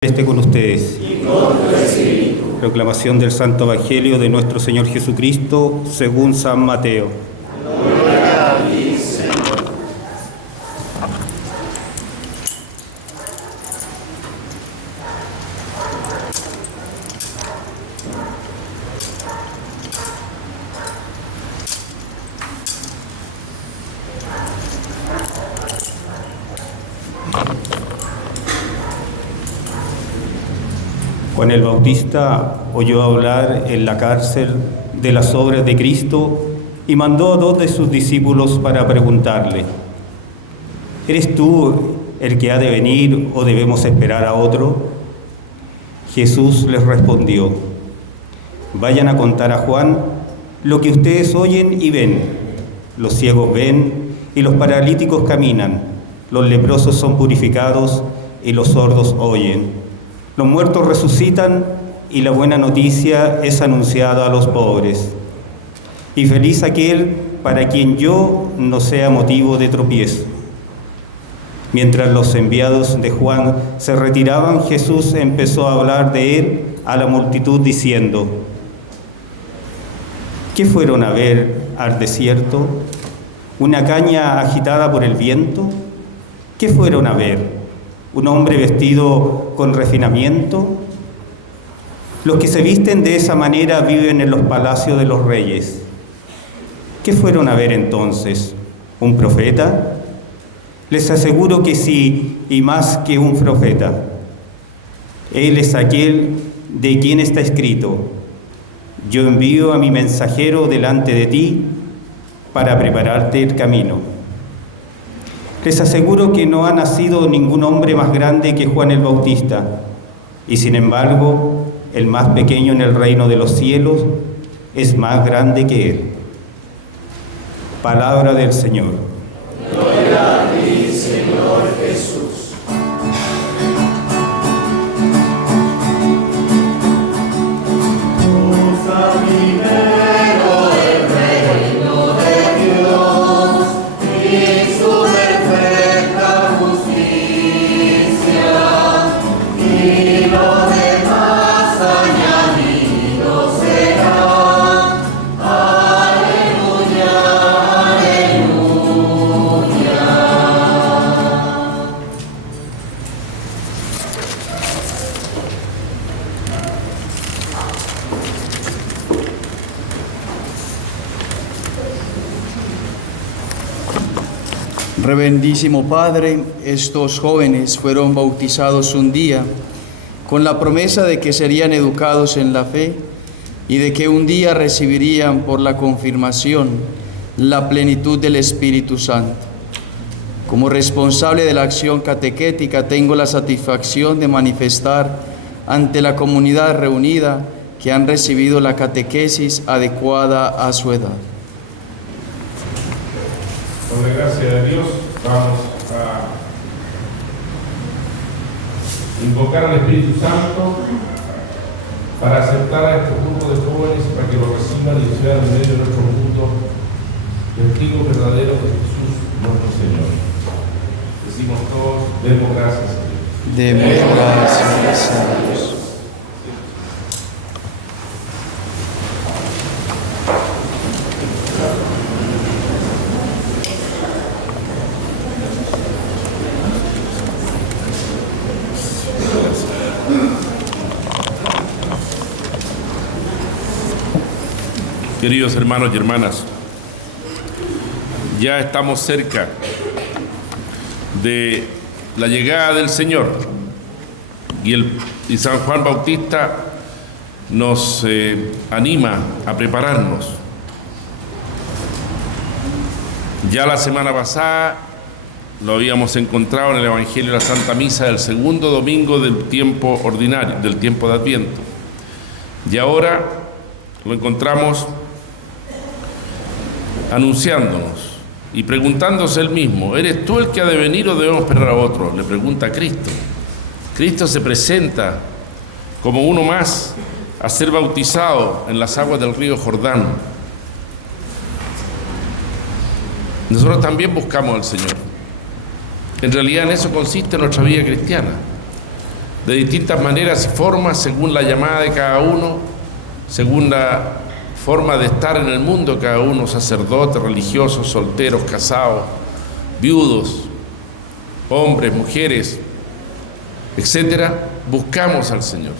Esté con ustedes. Y con tu espíritu. Proclamación del Santo Evangelio de nuestro Señor Jesucristo según San Mateo. Gloria a ti, Señor. Juan el Bautista oyó hablar en la cárcel de las obras de Cristo y mandó a 2 de sus discípulos para preguntarle: ¿eres tú el que ha de venir o debemos esperar a otro? Jesús les respondió: vayan a contar a Juan lo que ustedes oyen y ven. Los ciegos ven y los paralíticos caminan, los leprosos son purificados y los sordos oyen. Los muertos resucitan y la buena noticia es anunciada a los pobres. Y feliz aquel para quien yo no sea motivo de tropiezo. Mientras los enviados de Juan se retiraban, Jesús empezó a hablar de él a la multitud diciendo: ¿qué fueron a ver al desierto? ¿Una caña agitada por el viento? ¿Qué fueron a ver? ¿Un hombre vestido con refinamiento? Los que se visten de esa manera viven en los palacios de los reyes. ¿Qué fueron a ver entonces? ¿Un profeta? Les aseguro que sí, y más que un profeta. Él es aquel de quien está escrito: yo envío a mi mensajero delante de ti para prepararte el camino. Les aseguro que no ha nacido ningún hombre más grande que Juan el Bautista, y sin embargo, el más pequeño en el reino de los cielos es más grande que él. Palabra del Señor. Gloria a ti, Señor Jesús. Reverendísimo Padre, estos jóvenes fueron bautizados un día con la promesa de que serían educados en la fe y de que un día recibirían por la confirmación la plenitud del Espíritu Santo. Como responsable de la acción catequética tengo la satisfacción de manifestar ante la comunidad reunida que han recibido la catequesis adecuada a su edad. Con la gracia de Dios vamos a invocar al Espíritu Santo para aceptar a este grupo de jóvenes, para que lo reciban y sean en medio de nuestro mundo testigo verdadero de Jesús nuestro Señor. Decimos todos: demos gracias a Dios. Demos gracias a Dios. Queridos hermanos y hermanas, ya estamos cerca de la llegada del Señor y San Juan Bautista nos anima a prepararnos. Ya la semana pasada lo habíamos encontrado en el Evangelio de la Santa Misa del segundo domingo del tiempo ordinario, del tiempo de Adviento, y ahora lo encontramos anunciándonos y preguntándose él mismo: ¿eres tú el que ha de venir o debemos esperar a otro? Le pregunta a Cristo. Cristo se presenta como uno más a ser bautizado en las aguas del río Jordán. Nosotros también buscamos al Señor. En realidad en eso consiste nuestra vida cristiana. de distintas maneras y formas, según la llamada de cada uno, según la forma de estar en el mundo de cada uno, sacerdotes, religiosos, solteros, casados, viudos, hombres, mujeres, etcétera, buscamos al Señor.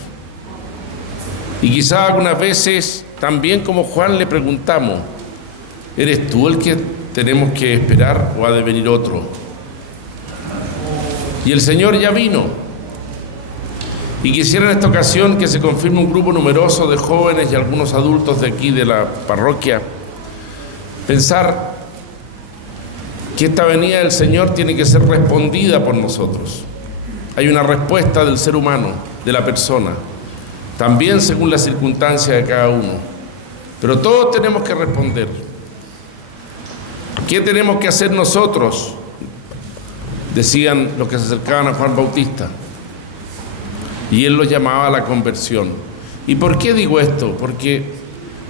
Y quizá algunas veces, también como Juan, le preguntamos: ¿eres tú el que tenemos que esperar o ha de venir otro? Y el Señor ya vino. Y quisiera en esta ocasión que se confirme un grupo numeroso de jóvenes y algunos adultos de aquí de la parroquia, pensar que esta venida del Señor tiene que ser respondida por nosotros. Hay una respuesta del ser humano, de la persona, también según las circunstancias de cada uno. Pero todos tenemos que responder. ¿Qué tenemos que hacer nosotros? Decían los que se acercaban a Juan Bautista. Y él los llamaba a la conversión. ¿Y por qué digo esto? Porque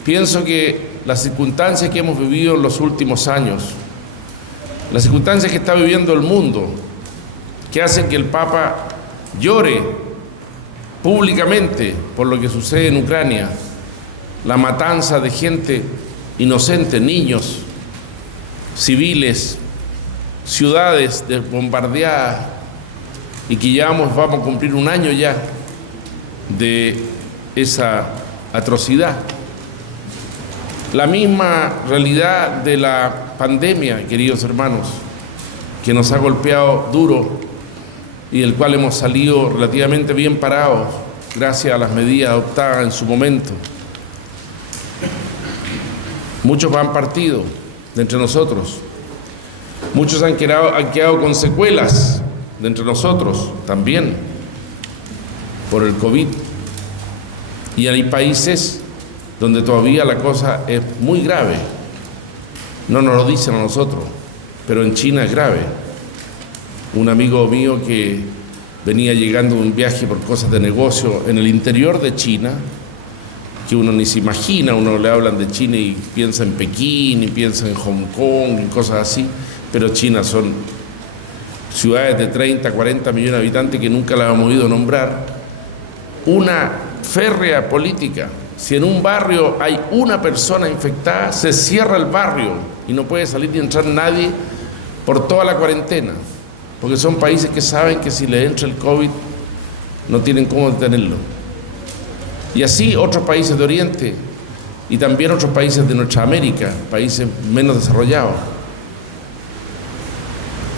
pienso que las circunstancias que hemos vivido en los últimos años, las circunstancias que está viviendo el mundo, que hacen que el Papa llore públicamente por lo que sucede en Ucrania, la matanza de gente inocente, niños, civiles, ciudades bombardeadas, y que ya vamos a cumplir un año ya de esa atrocidad. La misma realidad de la pandemia, queridos hermanos, que nos ha golpeado duro y del cual hemos salido relativamente bien parados gracias a las medidas adoptadas en su momento. Muchos han partido de entre nosotros, muchos han quedado con secuelas de entre nosotros también por el COVID, y hay países donde todavía la cosa es muy grave. No nos lo dicen a nosotros, pero en China es grave. Un amigo mío que venía llegando de un viaje por cosas de negocio en el interior de China, que uno ni se imagina, uno le hablan de China y piensa en Pekín, y piensa en Hong Kong, y cosas así, pero China son ciudades de 30, 40 millones de habitantes que nunca las hemos oído nombrar. Una férrea política. Si en un barrio hay una persona infectada, se cierra el barrio y no puede salir ni entrar nadie por toda la cuarentena, porque son países que saben que si les entra el COVID no tienen cómo detenerlo. Y así otros países de Oriente y también otros países de nuestra América, países menos desarrollados.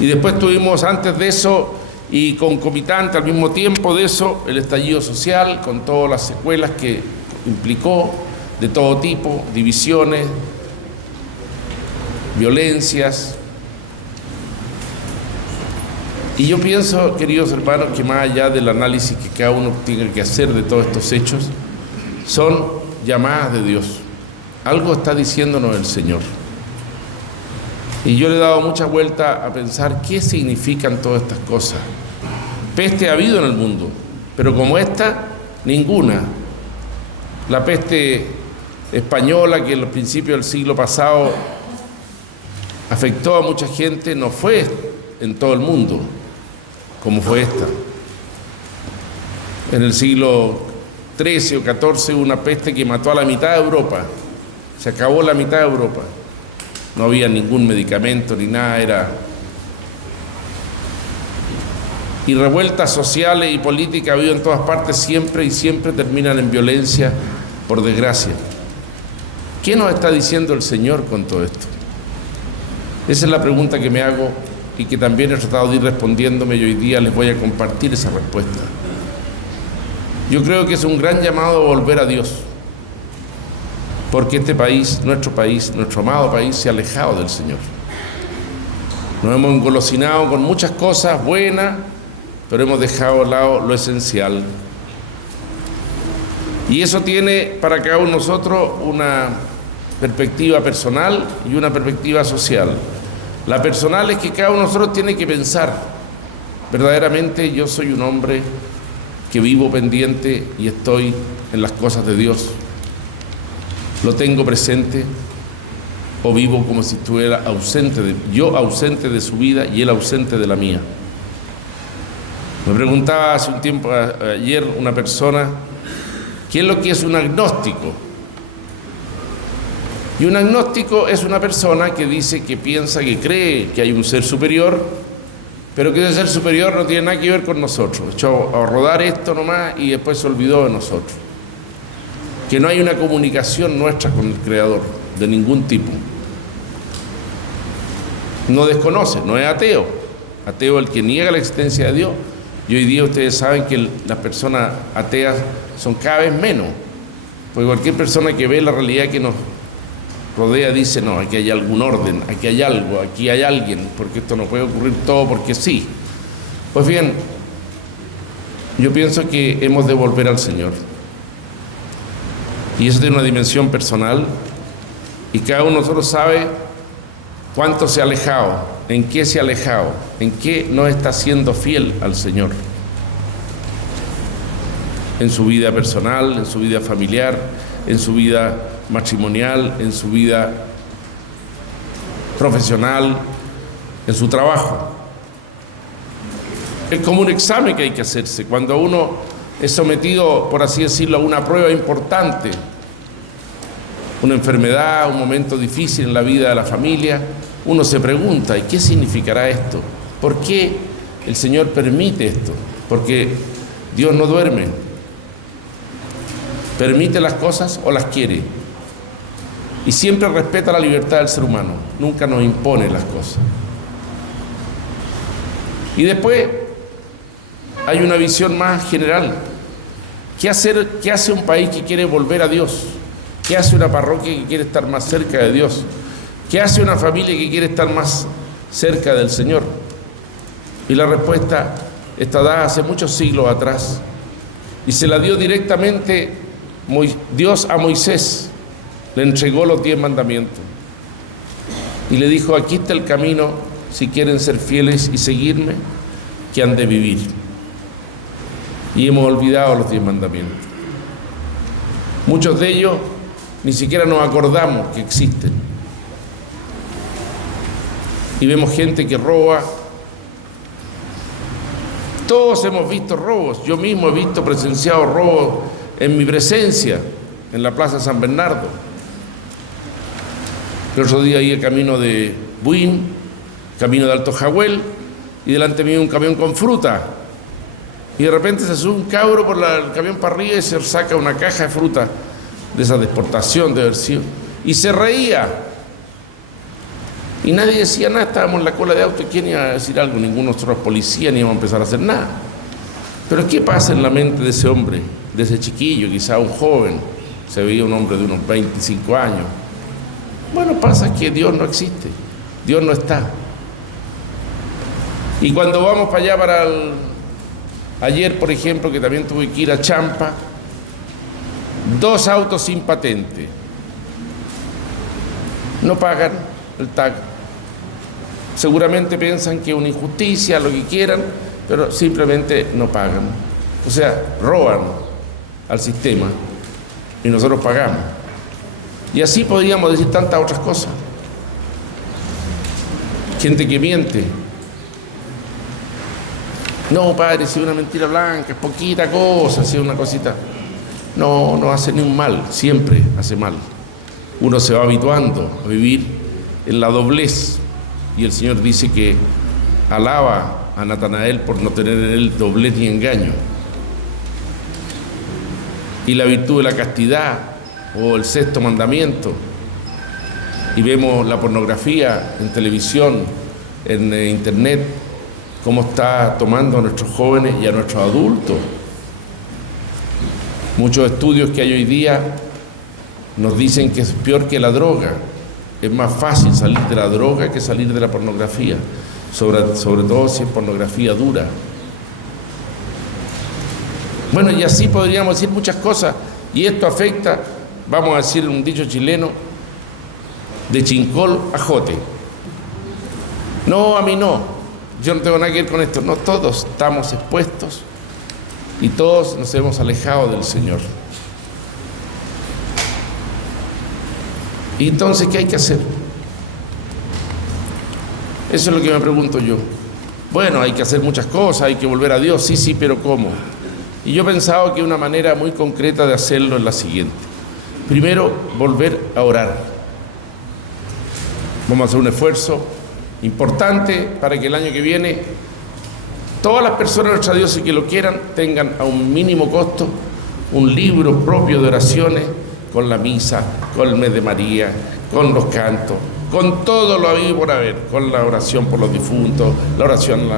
Y después tuvimos antes de eso y concomitante al mismo tiempo de eso el estallido social, con todas las secuelas que implicó de todo tipo, divisiones, violencias. Y yo pienso, queridos hermanos, que más allá del análisis que cada uno tiene que hacer de todos estos hechos, son llamadas de Dios. Algo está diciéndonos el Señor. Y yo le he dado mucha vuelta a pensar qué significan todas estas cosas. Peste ha habido en el mundo, pero como esta, ninguna. La peste española, que en los principios del siglo pasado afectó a mucha gente, no fue en todo el mundo como fue esta. En el siglo XIII o XIV hubo una peste que mató a la mitad de Europa. Se acabó la mitad de Europa. No había ningún medicamento ni nada, y revueltas sociales y políticas ha habido en todas partes siempre, y siempre terminan en violencia, por desgracia. ¿Qué nos está diciendo el Señor con todo esto? Esa es la pregunta que me hago y que también he tratado de ir respondiéndome, y hoy día les voy a compartir esa respuesta. Yo creo que es un gran llamado a volver a Dios, porque este país, nuestro amado país, se ha alejado del Señor. Nos hemos engolosinado con muchas cosas buenas, pero hemos dejado a lado lo esencial. Y eso tiene para cada uno de nosotros una perspectiva personal y una perspectiva social. La personal es que cada uno de nosotros tiene que pensar, verdaderamente yo soy un hombre que vivo pendiente y estoy en las cosas de Dios. ¿Lo tengo presente o vivo como si estuviera ausente, yo ausente de su vida y él ausente de la mía? Me preguntaba hace un tiempo, ayer, una persona, ¿qué es lo que es un agnóstico? Y un agnóstico es una persona que dice, que piensa, que cree que hay un ser superior, pero que ese ser superior no tiene nada que ver con nosotros. Echó a rodar esto nomás y después se olvidó de nosotros. Que no hay una comunicación nuestra con el Creador, de ningún tipo. No desconoce, no es ateo. Ateo es el que niega la existencia de Dios. Y hoy día ustedes saben que las personas ateas son cada vez menos. Porque cualquier persona que ve la realidad que nos rodea dice, no, aquí hay algún orden, aquí hay algo, aquí hay alguien, porque esto no puede ocurrir todo porque sí. Pues bien, yo pienso que hemos de volver al Señor. Y eso tiene una dimensión personal, y cada uno de nosotros sabe cuánto se ha alejado, en qué se ha alejado, en qué no está siendo fiel al Señor. En su vida personal, en su vida familiar, en su vida matrimonial, en su vida profesional, en su trabajo. Es como un examen que hay que hacerse. Cuando uno es sometido, por así decirlo, a una prueba importante, una enfermedad, un momento difícil en la vida de la familia, uno se pregunta, ¿y qué significará esto? ¿Por qué el Señor permite esto? Porque Dios no duerme. Permite las cosas o las quiere. Y siempre respeta la libertad del ser humano. Nunca nos impone las cosas. Y después hay una visión más general. ¿Qué hace un país que quiere volver a Dios? ¿Qué hace una parroquia que quiere estar más cerca de Dios? ¿Qué hace una familia que quiere estar más cerca del Señor? Y la respuesta está dada hace muchos siglos atrás. Y se la dio directamente Dios a Moisés. Le entregó los 10 mandamientos. Y le dijo, aquí está el camino, si quieren ser fieles y seguirme, que han de vivir. Y hemos olvidado los 10 mandamientos. Muchos de ellos ni siquiera nos acordamos que existen. Y vemos gente que roba. Todos hemos visto robos. Yo mismo he visto presenciado robos en mi presencia, en la Plaza San Bernardo. El otro día iba camino de Buin, camino de Alto Jahuel, y delante mío un camión con fruta. Y de repente se sube un cabro por el camión para arriba y se saca una caja de fruta de esa de exportación de haber sido. Y se reía. Y nadie decía nada, estábamos en la cola de auto. ¿Quién iba a decir algo? Ninguno de nosotros policía ni íbamos a empezar a hacer nada. Pero ¿qué pasa en la mente de ese hombre, de ese chiquillo, quizá un joven? Se veía un hombre de unos 25 años. Bueno, pasa que Dios no existe, Dios no está. Y cuando vamos para allá, ayer, por ejemplo, que también tuve que ir a Champa, 2 autos sin patente. No pagan el tag. Seguramente piensan que es una injusticia, lo que quieran, pero simplemente no pagan. O sea, roban al sistema y nosotros pagamos. Y así podríamos decir tantas otras cosas. Gente que miente. No, padre, si es una mentira blanca, es poquita cosa, si es una cosita. No, no hace ni un mal, siempre hace mal. Uno se va habituando a vivir en la doblez. Y el Señor dice que alaba a Natanael por no tener en él doblez ni engaño. Y la virtud de la castidad, o el 6º mandamiento, y vemos la pornografía en televisión, en internet, cómo está tomando a nuestros jóvenes y a nuestros adultos. Muchos estudios que hay hoy día nos dicen que es peor que la droga. Es más fácil salir de la droga que salir de la pornografía, sobre todo si es pornografía dura. Bueno, y así podríamos decir muchas cosas, y esto afecta, vamos a decir un dicho chileno, de chincol a jote. No, a mí no, yo no tengo nada que ver con esto. No, todos estamos expuestos y todos nos hemos alejado del Señor. Y entonces, ¿qué hay que hacer? Eso es lo que me pregunto yo. Bueno, hay que hacer muchas cosas, hay que volver a Dios, sí, pero ¿cómo? Y yo pensaba que una manera muy concreta de hacerlo es la siguiente. Primero, volver a orar. Vamos a hacer un esfuerzo importante para que el año que viene todas las personas de nuestra diócesis que lo quieran tengan a un mínimo costo un libro propio de oraciones con la misa, con el mes de María, con los cantos, con todo lo habido por haber, con la oración por los difuntos, la oración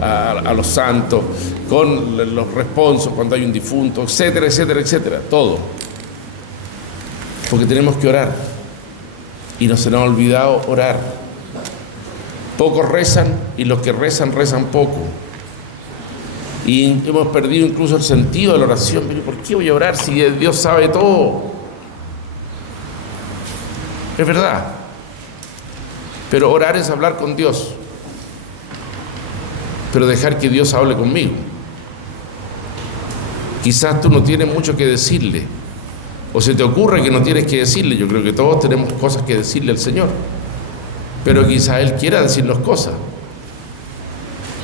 a los santos, con los responsos cuando hay un difunto, etcétera, etcétera, etcétera, todo. Porque tenemos que orar y no se nos ha olvidado orar. Pocos rezan y los que rezan poco. Y hemos perdido incluso el sentido de la oración. Pero ¿por qué voy a orar si Dios sabe todo? Es verdad. Pero orar es hablar con Dios. Pero dejar que Dios hable conmigo. Quizás tú no tienes mucho que decirle. O se te ocurre que no tienes que decirle. Yo creo que todos tenemos cosas que decirle al Señor. Pero quizás Él quiera decirnos cosas.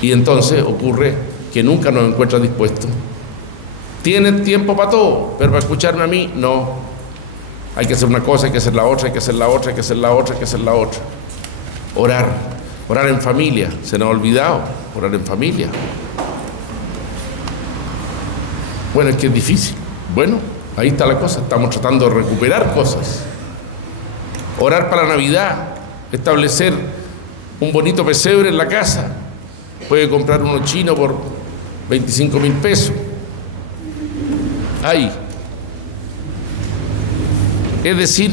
Y entonces ocurre que nunca nos encuentra dispuestos. Tienen tiempo para todo, pero para escucharme a mí, no. Hay que hacer una cosa, hay que hacer la otra, hay que hacer la otra, hay que hacer la otra, hay que hacer la otra. Orar en familia. Se nos ha olvidado orar en familia. Bueno, es que es difícil. Bueno, ahí está la cosa. Estamos tratando de recuperar cosas. Orar para Navidad. Establecer un bonito pesebre en la casa. Puede comprar uno chino por 25.000 pesos. Ahí. Es decir,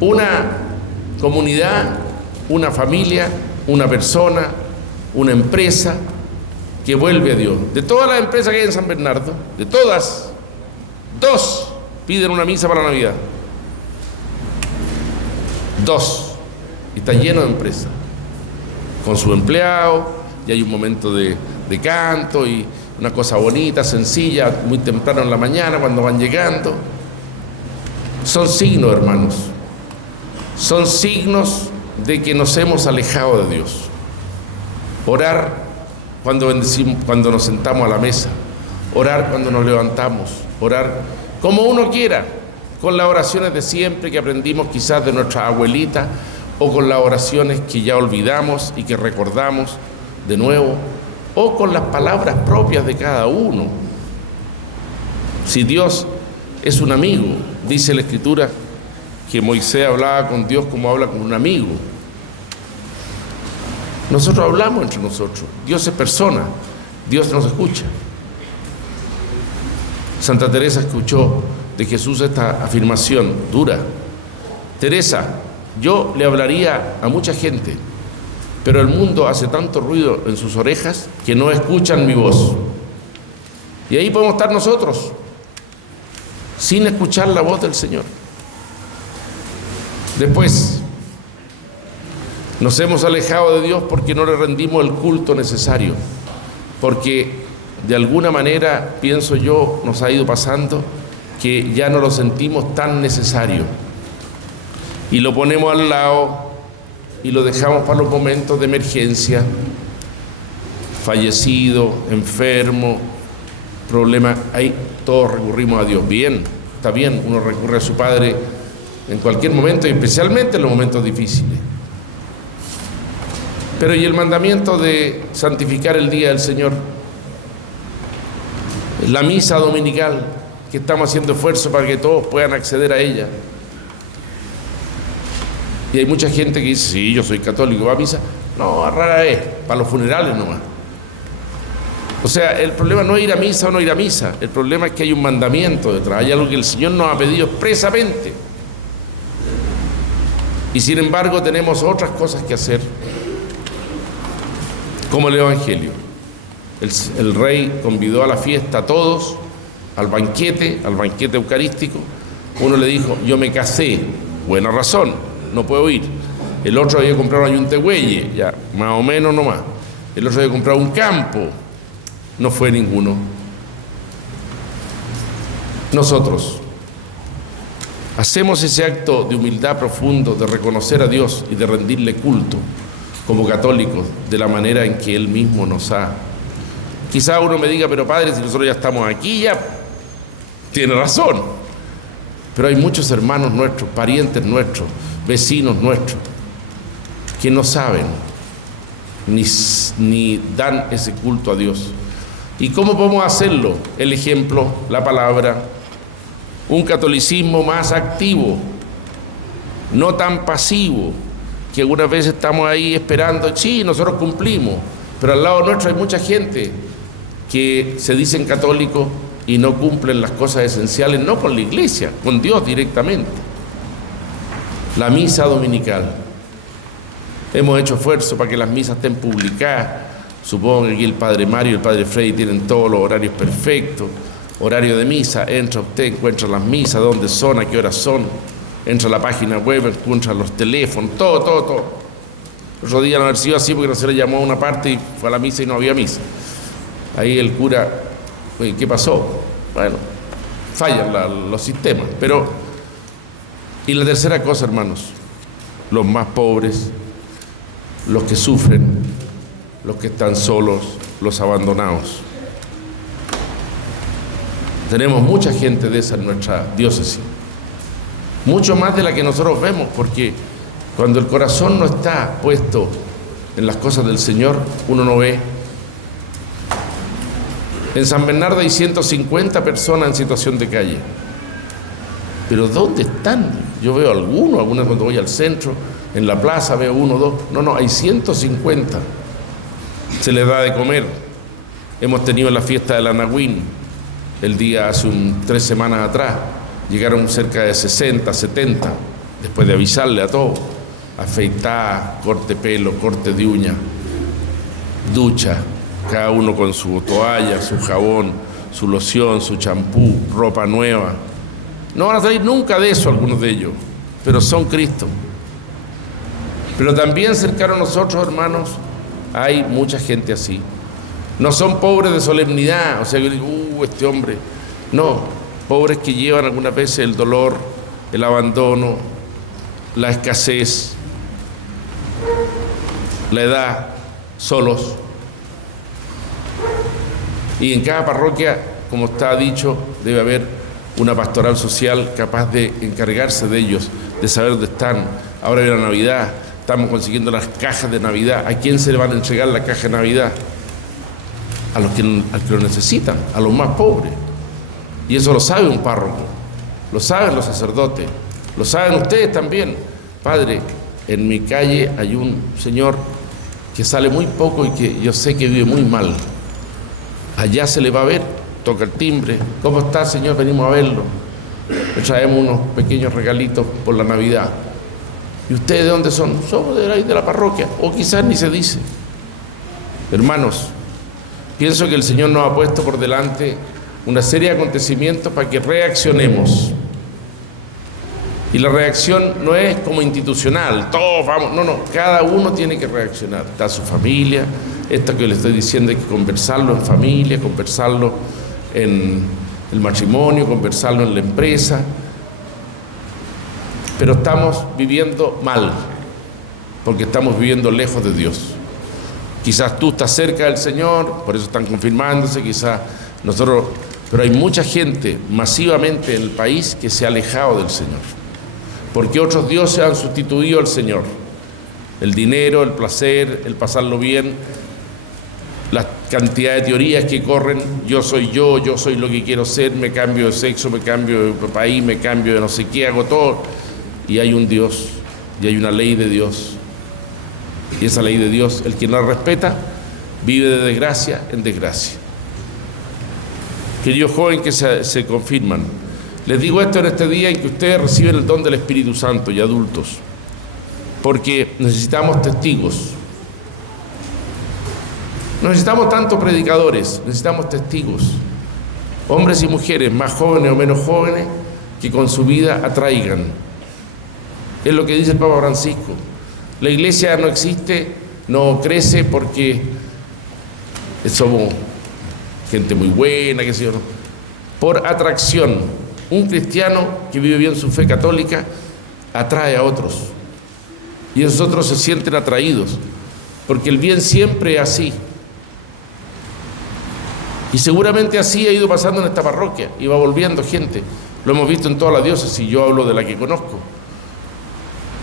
una comunidad, una familia, una persona, una empresa que vuelve a Dios. De todas las empresas que hay en San Bernardo, de todas, 2 piden una misa para Navidad. 2. Y está lleno de empresas, con su empleado, y hay un momento de canto y una cosa bonita, sencilla, muy temprano en la mañana cuando van llegando. Son signos, hermanos, son signos de que nos hemos alejado de Dios. Orar cuando bendecimos, cuando nos sentamos a la mesa, orar cuando nos levantamos, orar como uno quiera, con las oraciones de siempre que aprendimos quizás de nuestra abuelita, o con las oraciones que ya olvidamos y que recordamos de nuevo, o con las palabras propias de cada uno. Si Dios es un amigo, dice la Escritura que Moisés hablaba con Dios como habla con un amigo. Nosotros hablamos entre nosotros. Dios es persona, Dios nos escucha. Santa Teresa escuchó de Jesús esta afirmación dura: Teresa, yo le hablaría a mucha gente, pero el mundo hace tanto ruido en sus orejas que no escuchan mi voz. Y ahí podemos estar nosotros, sin escuchar la voz del Señor. Después, nos hemos alejado de Dios porque no le rendimos el culto necesario, porque de alguna manera, pienso yo, nos ha ido pasando que ya no lo sentimos tan necesario. Y lo ponemos al lado y lo dejamos para los momentos de emergencia, fallecido, enfermo, problema, ahí todos recurrimos a Dios. Bien, está bien, uno recurre a su Padre en cualquier momento y especialmente en los momentos difíciles. Pero ¿y el mandamiento de santificar el día del Señor? La misa dominical, que estamos haciendo esfuerzo para que todos puedan acceder a ella. Y hay mucha gente que dice, sí, yo soy católico, ¿va a misa? No, rara es, para los funerales nomás. O sea, el problema no es ir a misa o no ir a misa, el problema es que hay un mandamiento detrás, hay algo que el Señor nos ha pedido expresamente. Y sin embargo tenemos otras cosas que hacer, como el Evangelio. El rey convidó a la fiesta a todos, al banquete eucarístico. Uno le dijo, yo me casé, buena razón, no puedo ir. El otro había comprado una yuntegüeye, ya, más o menos nomás. El otro había comprado un campo, no fue ninguno. Nosotros hacemos ese acto de humildad profundo, de reconocer a Dios y de rendirle culto, como católicos de la manera en que Él mismo nos ha. Quizá uno me diga, pero padre, si nosotros ya estamos aquí, ya tiene razón. Pero hay muchos hermanos nuestros, parientes nuestros, vecinos nuestros, que no saben ni dan ese culto a Dios. ¿Y cómo podemos hacerlo? El ejemplo, la palabra, un catolicismo más activo, no tan pasivo, que algunas veces estamos ahí esperando, sí, nosotros cumplimos, pero al lado nuestro hay mucha gente que se dicen católicos y no cumplen las cosas esenciales, no con la iglesia, con Dios directamente. La misa dominical. Hemos hecho esfuerzo para que las misas estén publicadas. Supongo que aquí el Padre Mario y el Padre Freddy tienen todos los horarios perfectos. Horario de misa, entra usted, encuentra las misas, dónde son, a qué horas son. Entra a la página web, encuentra los teléfonos, todo. El otro día no haber sido así porque la señora llamó a una parte y fue a la misa y no había misa. Ahí el cura, oye, ¿qué pasó? Bueno, fallan los sistemas. Pero, y la tercera cosa, hermanos, los más pobres, los que sufren, los que están solos, los abandonados. Tenemos mucha gente de esa en nuestra diócesis, mucho más de la que nosotros vemos, porque cuando el corazón no está puesto en las cosas del Señor, uno no ve. En San Bernardo hay 150 personas en situación de calle. Pero ¿dónde están? Yo veo algunas cuando voy al centro, en la plaza veo 1 o 2. No, hay 150. Se les da de comer. Hemos tenido la fiesta del Anahuín, el día hace 3 semanas atrás. Llegaron cerca de 60, 70, después de avisarle a todos. Afeitar, corte pelo, corte de uña, ducha, cada uno con su toalla, su jabón, su loción, su champú, ropa nueva. No van a salir nunca de eso algunos de ellos, pero son Cristo. Pero también cercano a nosotros, hermanos, hay mucha gente así. No son pobres de solemnidad, o sea, yo digo, este hombre. No, pobres que llevan algunas veces el dolor, el abandono, la escasez, la edad, solos. Y en cada parroquia, como está dicho, debe haber una pastoral social capaz de encargarse de ellos, de saber dónde están. Ahora viene la Navidad, estamos consiguiendo las cajas de Navidad. ¿A quién se le van a entregar la caja de Navidad? A los que lo necesitan, a los más pobres. Y eso lo sabe un párroco, lo saben los sacerdotes, lo saben ustedes también. Padre, en mi calle hay un señor que sale muy poco y que yo sé que vive muy mal. Allá se le va a ver, toca el timbre. ¿Cómo está, señor? Venimos a verlo. Le traemos unos pequeños regalitos por la Navidad. ¿Y ustedes de dónde son? Somos de la parroquia, o quizás ni se dice. Hermanos, pienso que el Señor nos ha puesto por delante una serie de acontecimientos para que reaccionemos. Y la reacción no es como institucional, todos vamos, no, cada uno tiene que reaccionar. Está su familia, esto que le estoy diciendo hay que conversarlo en familia, conversarlo en el matrimonio, conversarlo en la empresa. Pero estamos viviendo mal, porque estamos viviendo lejos de Dios. Quizás tú estás cerca del Señor, por eso están confirmándose, quizás nosotros, pero hay mucha gente masivamente en el país que se ha alejado del Señor, porque otros dioses han sustituido al Señor. El dinero, el placer, el pasarlo bien, la cantidad de teorías que corren, yo soy lo que quiero ser, me cambio de sexo, me cambio de país, me cambio de no sé qué, hago todo. Y hay un Dios, y hay una ley de Dios. Y esa ley de Dios, el que no la respeta, vive de desgracia en desgracia. Queridos jóvenes que se confirman, les digo esto en este día en que ustedes reciben el don del Espíritu Santo y adultos, porque necesitamos testigos. No necesitamos tantos predicadores, necesitamos testigos, hombres y mujeres, más jóvenes o menos jóvenes, que con su vida atraigan. Es lo que dice el Papa Francisco. La iglesia no existe, no crece porque somos gente muy buena, qué sé yo, por atracción. Un cristiano que vive bien su fe católica atrae a otros, y esos otros se sienten atraídos. porque el bien siempre es así. Y seguramente así ha ido pasando en esta parroquia, y va volviendo gente. Lo hemos visto en toda la diócesis, yo hablo de la que conozco.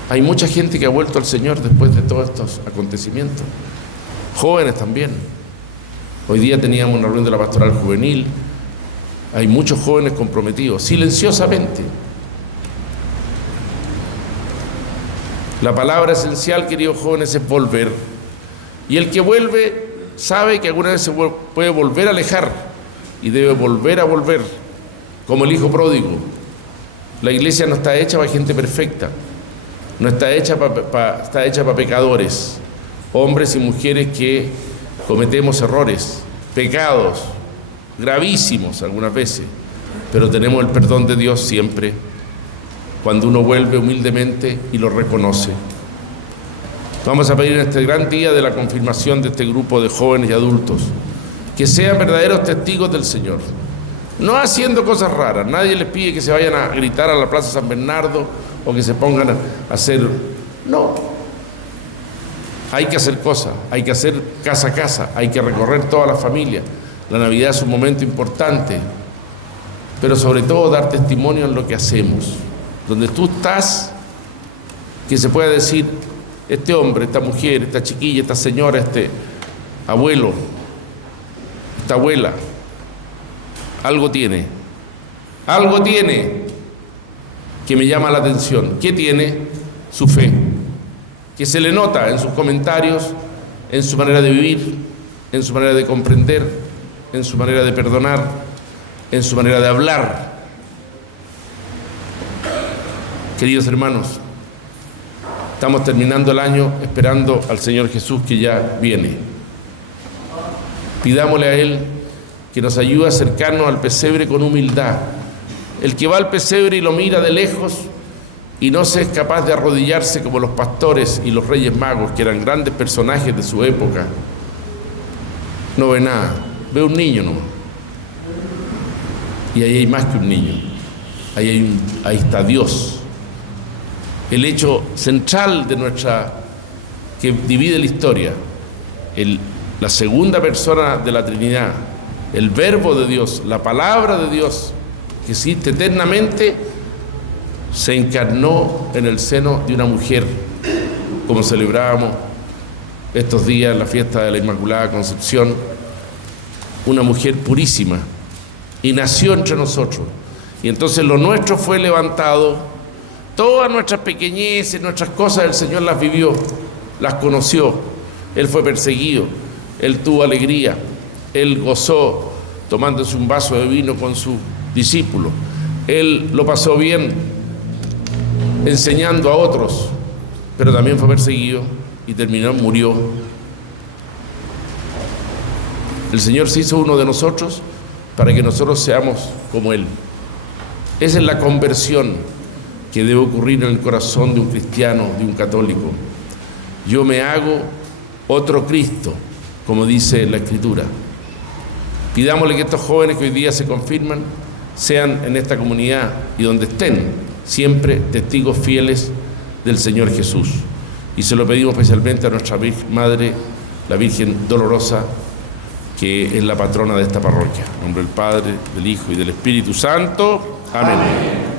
Hay mucha gente que ha vuelto al Señor después de todos estos acontecimientos. Jóvenes también. Hoy día teníamos una reunión de la pastoral juvenil. Hay muchos jóvenes comprometidos, silenciosamente. La palabra esencial, queridos jóvenes, es volver. Y el que vuelve sabe que alguna vez se puede volver a alejar y debe volver a volver, como el hijo pródigo. La iglesia no está hecha para gente perfecta, no está hecha está hecha para pecadores, hombres y mujeres que cometemos errores, pecados gravísimos algunas veces, pero tenemos el perdón de Dios siempre cuando uno vuelve humildemente y lo reconoce. Vamos a pedir en este gran día de la confirmación de este grupo de jóvenes y adultos que sean verdaderos testigos del Señor, no haciendo cosas raras. Nadie les pide que se vayan a gritar a la Plaza San Bernardo o que se pongan a hacer... No, hay que hacer cosas, hay que hacer casa a casa, hay que recorrer toda la familia. La Navidad es un momento importante, pero sobre todo dar testimonio en lo que hacemos. Donde tú estás, que se pueda decir, este hombre, esta mujer, esta chiquilla, esta señora, este abuelo, esta abuela, algo tiene que me llama la atención. ¿Qué tiene? Su fe, que se le nota en sus comentarios, en su manera de vivir, en su manera de comprender, en su manera de perdonar, en su manera de hablar. Queridos hermanos, estamos terminando el año esperando al Señor Jesús que ya viene. Pidámosle a Él que nos ayude a acercarnos al pesebre con humildad. El que va al pesebre y lo mira de lejos y no se es capaz de arrodillarse como los pastores y los reyes magos, que eran grandes personajes de su época, no ve nada, ve un niño nomás. Y ahí hay más que un niño, ahí está Dios. El hecho central de que divide la historia, la segunda persona de la Trinidad, el Verbo de Dios, la Palabra de Dios, que existe eternamente, se encarnó en el seno de una mujer, como celebrábamos estos días la fiesta de la Inmaculada Concepción, una mujer purísima, y nació entre nosotros. Y entonces lo nuestro fue levantado. Todas nuestras pequeñeces, nuestras cosas, el Señor las vivió, las conoció. Él fue perseguido, Él tuvo alegría, Él gozó tomándose un vaso de vino con sus discípulos. Él lo pasó bien enseñando a otros, pero también fue perseguido y murió. El Señor se hizo uno de nosotros para que nosotros seamos como Él. Esa es la conversión que debe ocurrir en el corazón de un cristiano, de un católico. Yo me hago otro Cristo, como dice la Escritura. Pidámosle que estos jóvenes que hoy día se confirman sean en esta comunidad y donde estén siempre testigos fieles del Señor Jesús. Y se lo pedimos especialmente a nuestra Madre, la Virgen Dolorosa, que es la patrona de esta parroquia. En nombre del Padre, del Hijo y del Espíritu Santo. Amén.